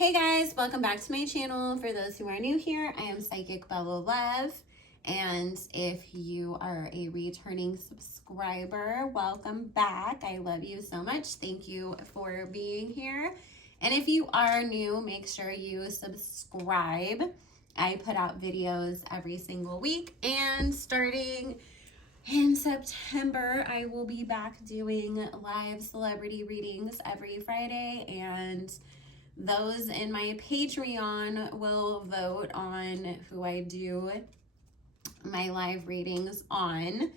Hey guys, welcome back to my channel. For those who are new here, I am Psychic Bella Love. And if you are a returning subscriber, welcome back. I love you so much. Thank you for being here. And if you are new, make sure you subscribe. I put out videos every single week, and starting in September, I will be back doing live celebrity readings every Friday, and those in my Patreon will vote on who I do my live readings on.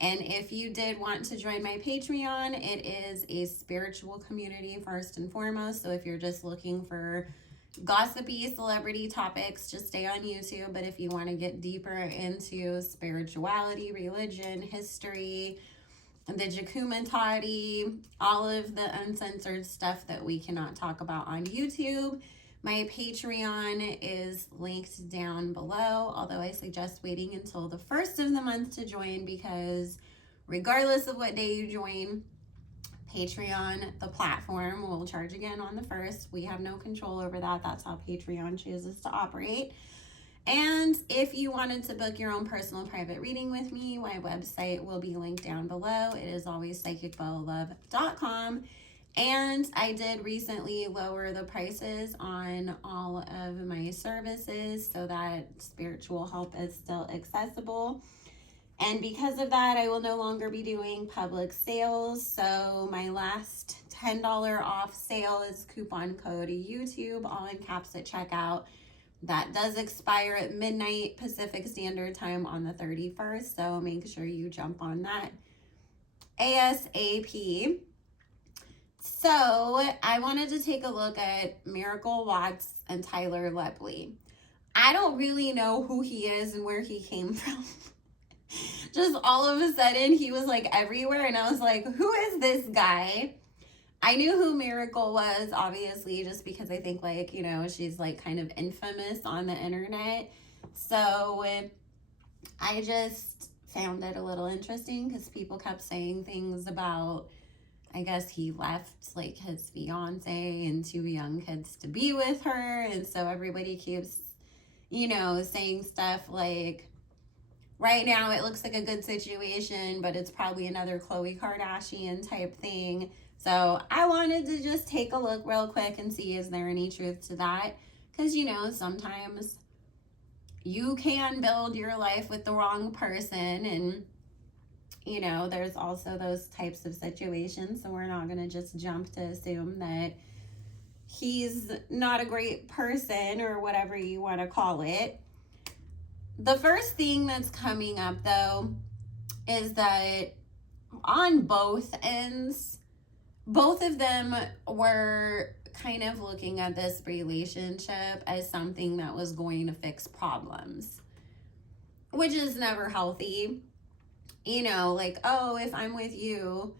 And if you did want to join my Patreon, it is a spiritual community first and foremost. So if you're just looking for gossipy celebrity topics, just stay on YouTube. But if you want to get deeper into spirituality, religion, history, the Jacumentati, all of the uncensored stuff that we cannot talk about on YouTube, my Patreon is linked down below, although I suggest waiting until the first of the month to join, because regardless of what day you join, Patreon, the platform, will charge again on the first. We have no control over that. That's how Patreon chooses to operate. And if you wanted to book your own personal private reading with me, my website will be linked down below. It is always psychicbellalove.com. And I did recently lower the prices on all of my services so that spiritual help is still accessible. And because of that, I will no longer be doing public sales. So my last $10 off sale is coupon code YouTube, all in caps at checkout. That does expire at midnight Pacific Standard Time on the 31st, so make sure you jump on that ASAP. So I wanted to take a look at Miracle Watts and Tyler Lepley. I don't really know who he is and where he came from. Just all of a sudden, he was like everywhere, and I was like, who is this guy? I knew who Miracle was, obviously, just because I think, like, you know, she's like kind of infamous on the internet. So I just found it a little interesting because people kept saying things about, I guess he left like his fiance and 2 young kids to be with her. And so everybody keeps, you know, saying stuff like, right now it looks like a good situation, but it's probably another Khloe Kardashian type thing. So I wanted to just take a look real quick and see, is there any truth to that? Because, you know, sometimes you can build your life with the wrong person, and, you know, there's also those types of situations. So we're not going to just jump to assume that he's not a great person or whatever you want to call it. The first thing that's coming up, though, is that on both ends, both of them were kind of looking at this relationship as something that was going to fix problems, which is never healthy. You know, like, oh, if I'm with you,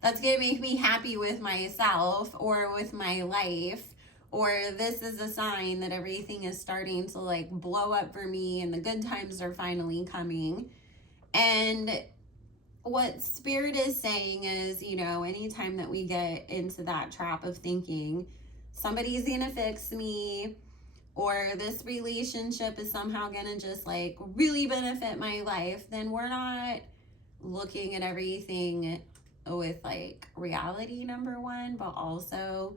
that's going to make me happy with myself or with my life, or this is a sign that everything is starting to like blow up for me and the good times are finally coming. And what Spirit is saying is, you know, anytime that we get into that trap of thinking somebody's gonna fix me, or this relationship is somehow gonna just like really benefit my life, then we're not looking at everything with like reality, number one, but also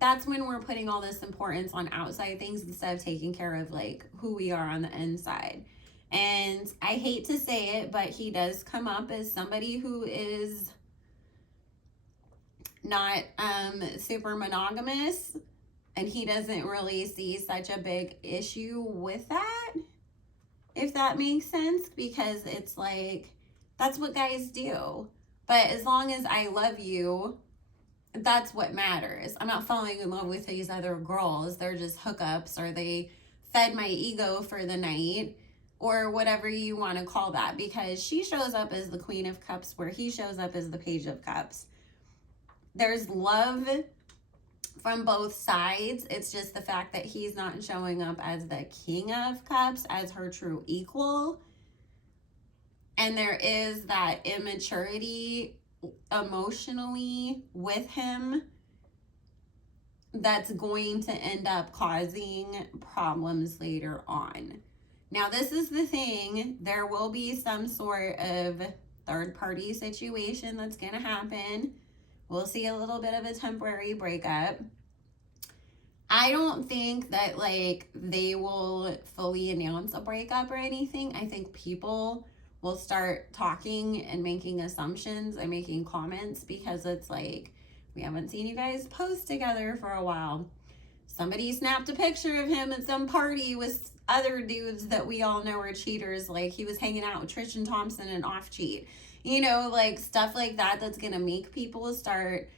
that's when we're putting all this importance on outside things instead of taking care of like who we are on the inside. And I hate to say it, but he does come up as somebody who is not super monogamous, and he doesn't really see such a big issue with that, if that makes sense, because it's like, that's what guys do. But as long as I love you, that's what matters. I'm not falling in love with these other girls. They're just hookups, or they fed my ego for the night, or whatever you want to call that, because she shows up as the Queen of Cups where he shows up as the Page of Cups. There's love from both sides. It's just the fact that he's not showing up as the King of Cups, as her true equal. And there is that immaturity emotionally with him that's going to end up causing problems later on. Now, this is the thing. There will be some sort of third-party situation that's going to happen. We'll see a little bit of a temporary breakup. I don't think that, like, they will fully announce a breakup or anything. I think people will start talking and making assumptions and making comments because it's like, we haven't seen you guys post together for a while. Somebody snapped a picture of him at some party with other dudes that we all know are cheaters. Like, he was hanging out with Tristan Thompson and off cheat. You know, like, stuff like that that's going to make people start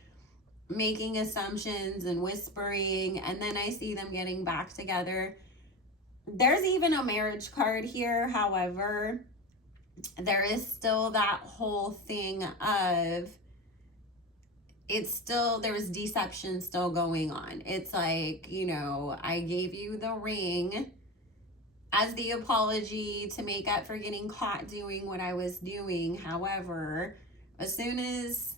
making assumptions and whispering. And then I see them getting back together. There's even a marriage card here. However, there is still that whole thing of, it's still, there's deception still going on. It's like, you know, I gave you the ring as the apology to make up for getting caught doing what I was doing. However, as soon as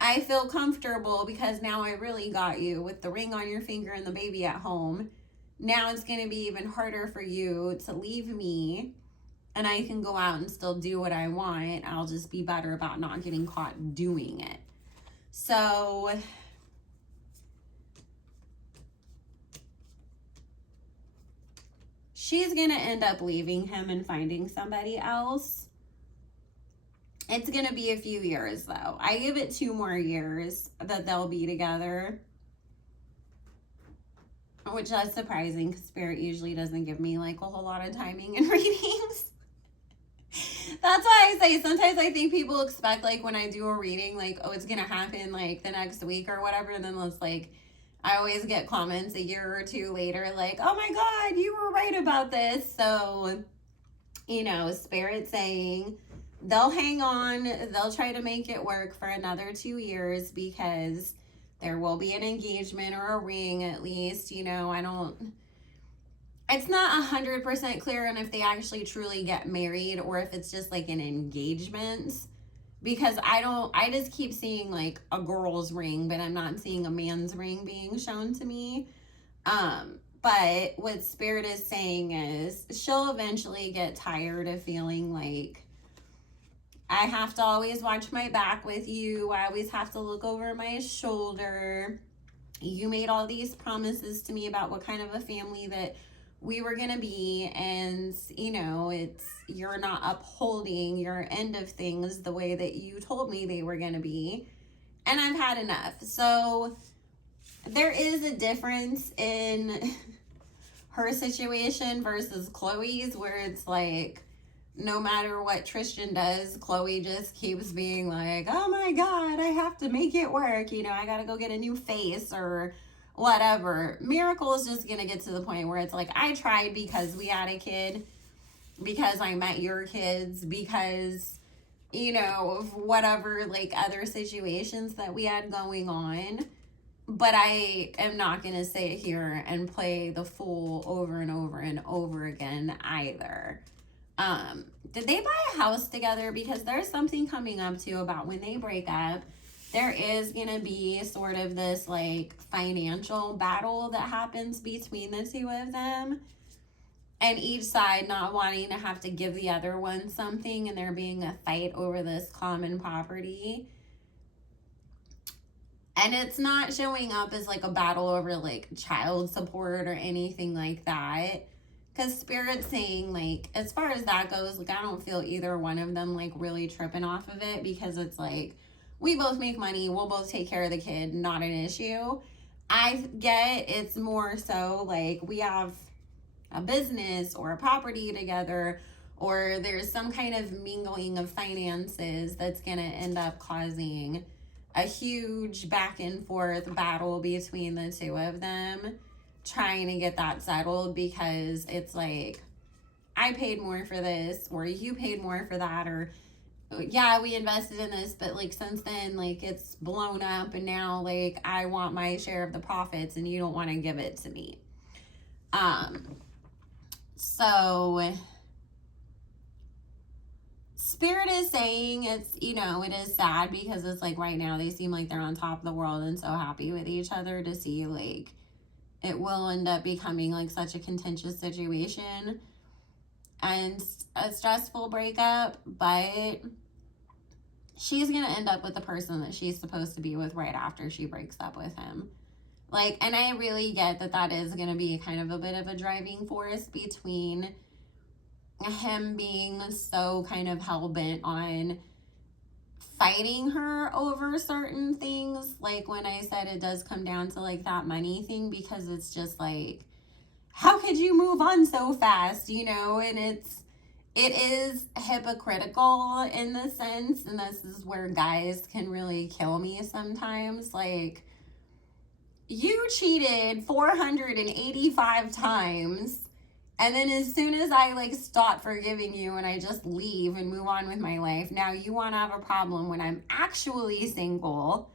I feel comfortable, because now I really got you with the ring on your finger and the baby at home, now it's going to be even harder for you to leave me, and I can go out and still do what I want. I'll just be better about not getting caught doing it. So she's going to end up leaving him and finding somebody else. It's going to be a few years, though. I give it 2 more years that they'll be together, which is surprising because Spirit usually doesn't give me like a whole lot of timing in readings. That's why I say sometimes I think people expect, like, when I do a reading, like, oh, it's going to happen like the next week or whatever. And then it's like, I always get comments a year or 2 later, like, oh my God, you were right about this. So, you know, Spirit saying they'll hang on. They'll try to make it work for another 2 years because there will be an engagement or a ring at least. You know, it's not 100% clear on if they actually truly get married or if it's just like an engagement, because I just keep seeing like a girl's ring, but I'm not seeing a man's ring being shown to me. But what Spirit is saying is she'll eventually get tired of feeling like, I have to always watch my back with you. I always have to look over my shoulder. You made all these promises to me about what kind of a family that we were going to be, and, you know, you're not upholding your end of things the way that you told me they were going to be, and I've had enough. So there is a difference in her situation versus Chloe's, where it's like, no matter what Tristan does, Chloe just keeps being like, oh my God, I have to make it work. You know, I got to go get a new face or whatever. Miracle is just going to get to the point where it's like, I tried because we had a kid, because I met your kids, because, you know, of whatever, like, other situations that we had going on. But I am not going to sit here and play the fool over and over and over again either. Did they buy a house together? Because there's something coming up too about when they break up. There is going to be sort of this like financial battle that happens between the 2 of them, and each side not wanting to have to give the other one something, and there being a fight over this common property. And it's not showing up as like a battle over like child support or anything like that. Because Spirit's saying, like, as far as that goes, like, I don't feel either one of them, like, really tripping off of it, because it's like, we both make money, we'll both take care of the kid, not an issue. I get it's more so, like, we have a business or a property together, or there's some kind of mingling of finances that's going to end up causing a huge back and forth battle between the 2 of them, trying to get that settled, because it's like, I paid more for this, or you paid more for that, or yeah, we invested in this, but like since then, like it's blown up, and now like I want my share of the profits and you don't want to give it to me. So Spirit is saying it's, you know, it is sad because it's like right now they seem like they're on top of the world and so happy with each other, to see like it will end up becoming like such a contentious situation and a stressful breakup, but she's going to end up with the person that she's supposed to be with right after she breaks up with him. Like, and I really get that that is going to be kind of a bit of a driving force between him being so kind of hell-bent on fighting her over certain things. Like when I said it does come down to like that money thing, because it's just like, how could you move on so fast, you know? And it is hypocritical in the sense, and this is where guys can really kill me sometimes. Like, you cheated 485 times, and then as soon as I like stop forgiving you and I just leave and move on with my life, now you want to have a problem when I'm actually single,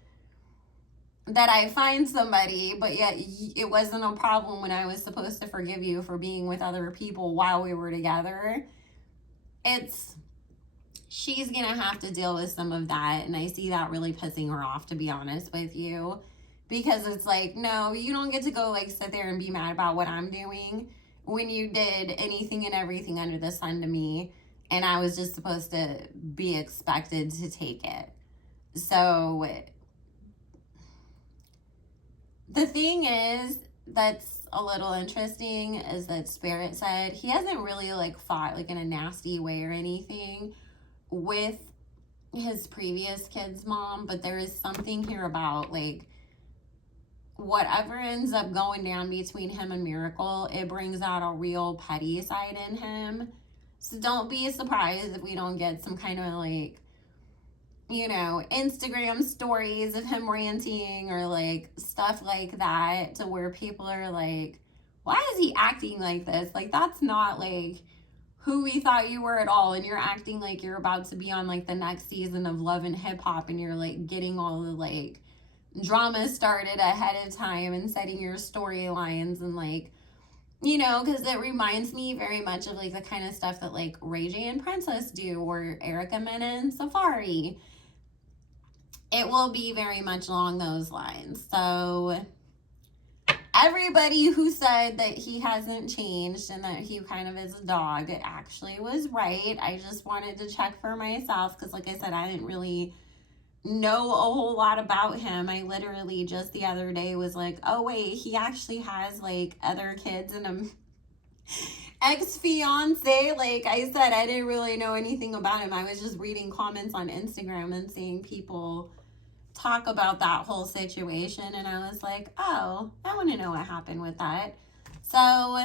that I find somebody, but yet it wasn't a problem when I was supposed to forgive you for being with other people while we were together. She's gonna have to deal with some of that, and I see that really pissing her off, to be honest with you, because it's like, no, you don't get to go like sit there and be mad about what I'm doing when you did anything and everything under the sun to me, and I was just supposed to be expected to take it. So the thing is that's a little interesting is that Spirit said he hasn't really like fought like in a nasty way or anything with his previous kid's mom, but there is something here about like whatever ends up going down between him and Miracle, it brings out a real petty side in him. So don't be surprised if we don't get some kind of like, you know, Instagram stories of him ranting or like stuff like that, to where people are like, why is he acting like this? Like, that's not like who we thought you were at all. And you're acting like you're about to be on like the next season of Love and Hip Hop, and you're like getting all the like drama started ahead of time and setting your storylines, and like, you know, because it reminds me very much of like the kind of stuff that like Ray J and Princess do, or Erica Mena and Safari. It will be very much along those lines. So everybody who said that he hasn't changed and that he kind of is a dog, it actually was right. I just wanted to check for myself because, like I said, I didn't really know a whole lot about him. I literally just the other day was like, oh wait, he actually has like other kids and a ex-fiance. Like I said, I didn't really know anything about him. I was just reading comments on Instagram and seeing people talk about that whole situation, and I was like, oh, I want to know what happened with that. So,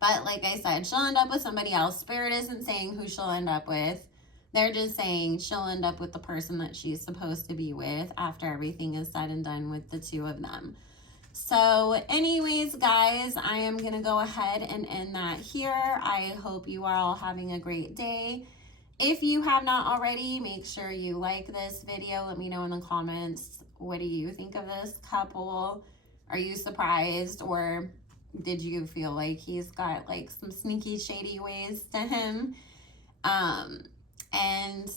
but like I said, she'll end up with somebody else. Spirit isn't saying who she'll end up with. They're just saying she'll end up with the person that she's supposed to be with after everything is said and done with the two of them. So anyways, guys, I am going to go ahead and end that here. I hope you are all having a great day. If you have not already, make sure you like this video. Let me know in the comments, what do you think of this couple? Are you surprised, or did you feel like he's got like some sneaky, shady ways to him? And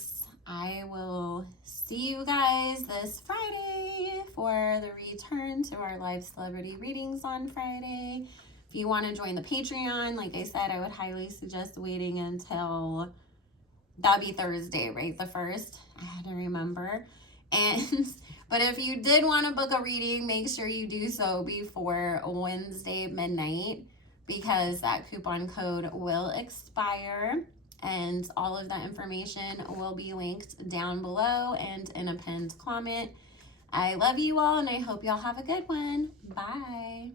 I will see you guys this Friday for the return to our live celebrity readings on Friday. If you want to join the Patreon, like I said, I would highly suggest waiting until, that'd be Thursday, right? The 1st. I had to remember. And but if you did want to book a reading, make sure you do so before Wednesday midnight, because that coupon code will expire, and all of that information will be linked down below and in a pinned comment. I love you all, and I hope y'all have a good one. Bye.